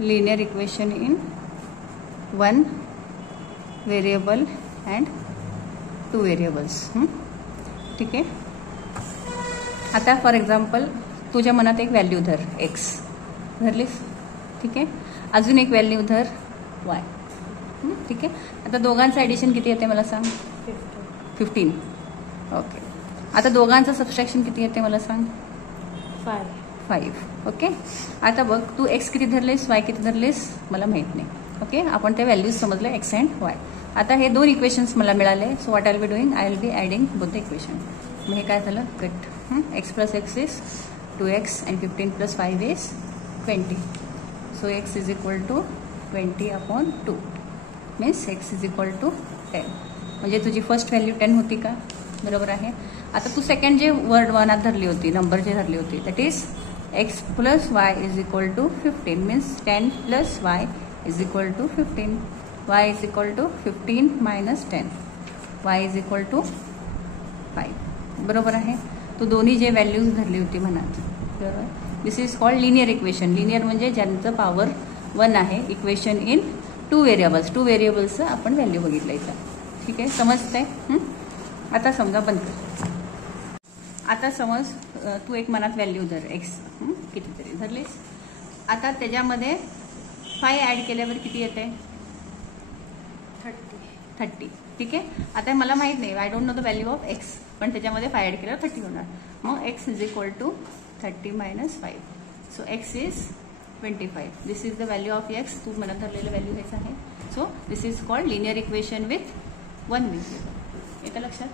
Linear equation in one variable and two variables. ठीक आहे. आता फॉर एक्झाम्पल तुझ्या मनात एक व्हॅल्यू धर एक्स धरलीस. ठीक आहे. अजून एक व्हॅल्यू धर वाय. ठीक आहे. आता दोघांचं ॲडिशन किती येते मला सांग. 15. ओके. आता दोघांचं सबस्ट्रॅक्शन किती येते मला सांग. 5. ओके. आता बघ तू एक्स किती धरलेस वाय किती धरलेस मला माहीत नाही. ओके. आपण ते व्हॅल्यूज समजले एक्स अँड वाय. आता हे दोन इक्वेशन्स मला मिळाले. So what I will be doing I will be adding both the equation. मग हे काय झालं correct. X plus x is 2x and 15 plus 5 is 20. So x is equal to 20/2 means x is equal to 10. म्हणजे तुझी first value 10 होती का. बरोबर आहे. आता तू सेकंड जे वर्ड वनात धरली होती नंबर जे धरली होती that is x plus y is equal to 15 means 10 plus y is equal to 15. y is equal to 15 minus 10. y is equal to 5. बरोबर आहे. तू दोन्ही जे व्हॅल्यूज धरली होती मनात. बरोबर. This is called linear equation. Linear म्हणजे ज्यांचं पॉवर 1 आहे. Equation in two variables. Two व्हेरिएबल्सचं आपण व्हॅल्यू बघितलं इथं. ठीक आहे. समजतंय. आता समजा बंद कर. आता समज तू एक मनात व्हॅल्यू धर एक्स कितीतरी धरलीस. आता त्याच्यामध्ये 5 ॲड केल्यावर किती येते 30. ठीक आहे. आता मला माहित नाही I don't know the value of x पण त्याच्यामध्ये 5 ॲड केल्यावर 30 होणार. मग x is equal to 30 minus 5. So x is 25. This is the value of x. तू मनात धरलेलं व्हॅल्यू हेच आहे. So this is called linear equation with one variable. येतं लक्षात.